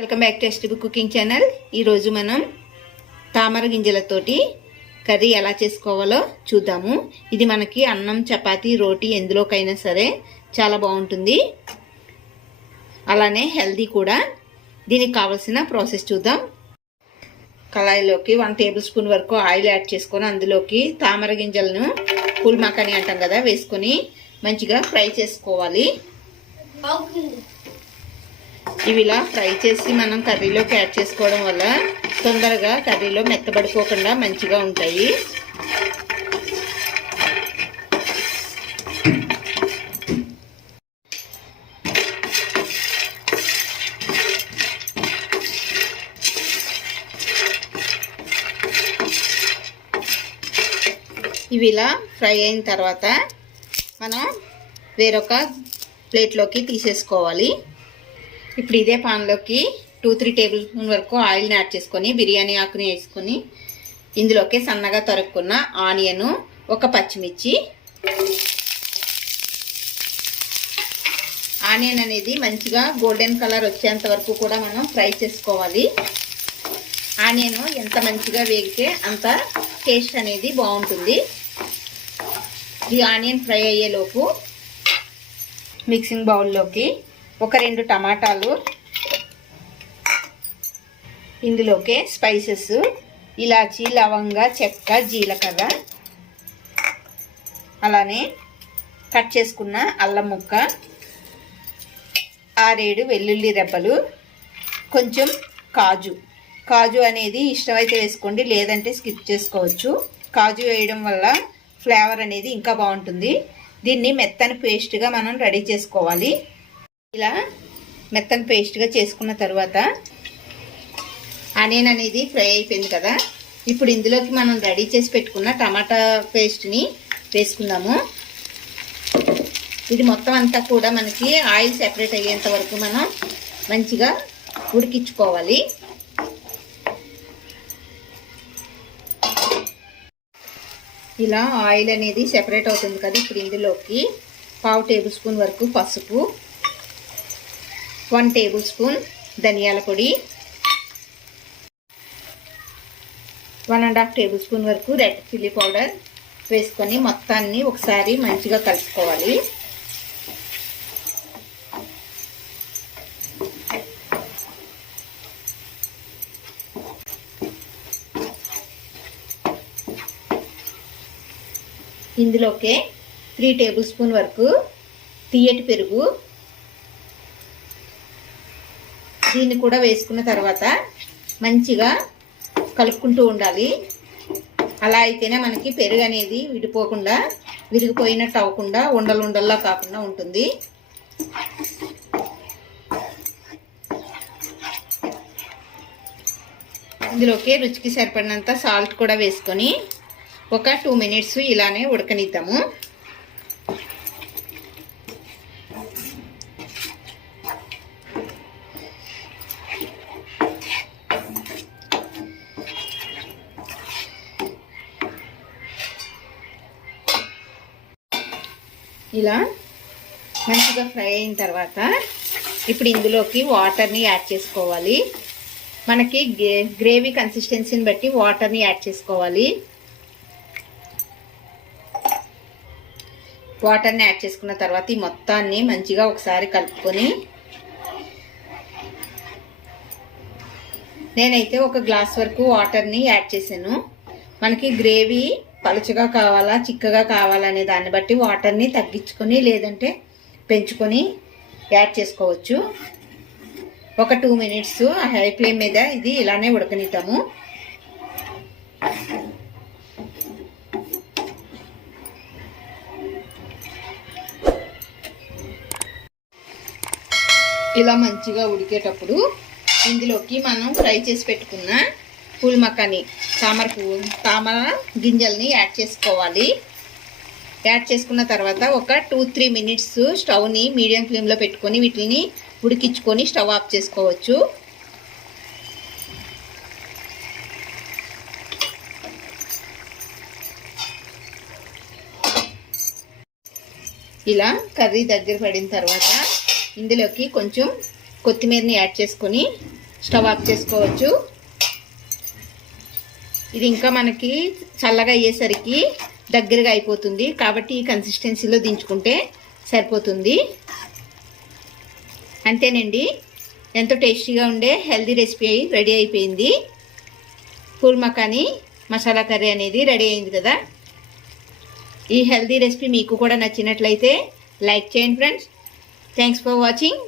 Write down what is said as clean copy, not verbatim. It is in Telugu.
Welcome back to tasty cooking channel. ఈరోజు మనం తామర గింజలతోటి కర్రీ ఎలా చేసుకోవాలో చూద్దాము. ఇది మనకి అన్నం, చపాతీ, రోటీ ఎందులోకైనా సరే చాలా బాగుంటుంది, అలానే హెల్దీ కూడా. దీనికి కావాల్సిన ప్రాసెస్ చూద్దాం. కళాయిలోకి 1 టేబుల్ స్పూన్ వరకు ఆయిల్ యాడ్ చేసుకొని అందులోకి తామర గింజలను పూల్ మకాని అంటాం కదా వేసుకొని మంచిగా ఫ్రై చేసుకోవాలి. ఇవి ఇలా ఫ్రై చేసి మనం కర్రీలోకి యాడ్ చేసుకోవడం వల్ల తొందరగా కర్రీలో మెత్తబడిపోకుండా మంచిగా ఉంటాయి. ఇవి ఇలా ఫ్రై అయిన తర్వాత మనం వేరొక ప్లేట్లోకి తీసేసుకోవాలి. ఇప్పుడు ఇదే పాన్లోకి 2-3 టేబుల్ స్పూన్ వరకు ఆయిల్ని యాడ్ చేసుకొని బిర్యానీ ఆకుని వేసుకొని ఇందులోకి సన్నగా తరుక్కున్న ఆనియన్, ఒక పచ్చిమిర్చి. ఆనియన్ అనేది మంచిగా గోల్డెన్ కలర్ వచ్చేంత వరకు కూడా మనం ఫ్రై చేసుకోవాలి. ఆనియన్ ఎంత మంచిగా వేగితే అంత టేస్ట్ అనేది బాగుంటుంది. ఈ ఆనియన్ ఫ్రై అయ్యేలోపు మిక్సింగ్ బౌల్లోకి ఒక 2 టమాటాలు, ఇందులోకి స్పైసెస్ ఇలాచి, లవంగ, చెక్క, జీలకర్ర, అలానే కట్ చేసుకున్న అల్లం ముక్క, 6-7 వెల్లుల్లి రెబ్బలు, కొంచెం కాజు అనేది ఇష్టమైతే వేసుకోండి, లేదంటే స్కిప్ చేసుకోవచ్చు. కాజు వేయడం వల్ల ఫ్లేవర్ అనేది ఇంకా బాగుంటుంది. దీన్ని మెత్తని పేస్ట్గా మనం రెడీ చేసుకోవాలి. ఇలా మెత్తని పేస్ట్గా చేసుకున్న తర్వాత ఆనియన్ అనేది ఫ్రై అయిపోయింది కదా, ఇప్పుడు ఇందులోకి మనం రెడీ చేసి పెట్టుకున్న టమాటా పేస్ట్ని వేసుకుందాము. ఇది మొత్తం అంతా కూడా మనకి ఆయిల్ సెపరేట్ అయ్యేంత వరకు మనం మంచిగా ఉడికించుకోవాలి. ఇలా ఆయిల్ అనేది సెపరేట్ అవుతుంది కదా, ఇప్పుడు ఇందులోకి 1/2 టేబుల్ స్పూన్ వరకు పసుపు, 1 టేబుల్ స్పూన్ ధనియాల పొడి, 1.5 టేబుల్ స్పూన్ వరకు రెడ్ చిల్లీ పౌడర్ వేసుకొని మొత్తాన్ని ఒకసారి మంచిగా కలుపుకోవాలి. ఇందులోకి 3 టేబుల్ స్పూన్ వరకు తీయటి పెరుగు, దీన్ని కూడా వేసుకున్న తర్వాత మంచిగా కలుపుకుంటూ ఉండాలి. అలా అయితేనే మనకి పెరుగు అనేది విడిపోకుండా, విరిగిపోయినట్టు అవ్వకుండా, ఉండల్లా కాకుండా ఉంటుంది. ఇందులోకి రుచికి సరిపడినంత సాల్ట్ కూడా వేసుకొని ఒక 2 మినిట్స్ ఇలానే ఉడకనిద్దాము. ఇలా మంచిగా ఫ్రై అయిన తర్వాత ఇప్పుడు ఇందులోకి వాటర్ని యాడ్ చేసుకోవాలి. మనకి గ్రేవీ కన్సిస్టెన్సీని బట్టి వాటర్ని యాడ్ చేసుకోవాలి. వాటర్ని యాడ్ చేసుకున్న తర్వాత ఈ మొత్తాన్ని మంచిగా ఒకసారి కలుపుకొని, నేనైతే 1 గ్లాస్ వరకు వాటర్ని యాడ్ చేశాను. మనకి గ్రేవీ పలుచగా కావాలా, చిక్కగా కావాలనే దాన్ని బట్టి వాటర్ని తగ్గించుకొని లేదంటే పెంచుకొని యాడ్ చేసుకోవచ్చు. ఒక 2 మినిట్స్ హై ఫ్లేమ్ మీద ఇది ఇలానే ఉడకనిద్దాము. ఇలా మంచిగా ఉడికేటప్పుడు ఇందులోకి మనం ఫ్రై చేసి పెట్టుకున్న పూల్ మకాని తామర గింజల్ని యాడ్ చేసుకోవాలి. యాడ్ చేసుకున్న తర్వాత ఒక 2-3 మినిట్స్ స్టవ్ని మీడియం ఫ్లేమ్లో పెట్టుకొని వీటిని ఉడికించుకొని స్టవ్ ఆఫ్ చేసుకోవచ్చు. ఇలా కర్రీ దగ్గర పడిన తర్వాత ఇందులోకి కొంచెం కొత్తిమీరని యాడ్ చేసుకొని స్టవ్ ఆఫ్ చేసుకోవచ్చు. ఇది ఇంకా మనకి చల్లగా అయ్యేసరికి దగ్గరగా అయిపోతుంది కాబట్టి ఈ కన్సిస్టెన్సీలో దించుకుంటే సరిపోతుంది. అంతేనండి, ఎంతో టేస్టీగా ఉండే హెల్దీ రెసిపీ రెడీ అయిపోయింది. పూల్ మఖానీ మసాలా కర్రీ అనేది రెడీ అయింది కదా. ఈ హెల్దీ రెసిపీ మీకు కూడా నచ్చినట్లయితే లైక్ చేయండి ఫ్రెండ్స్. Thanks for watching.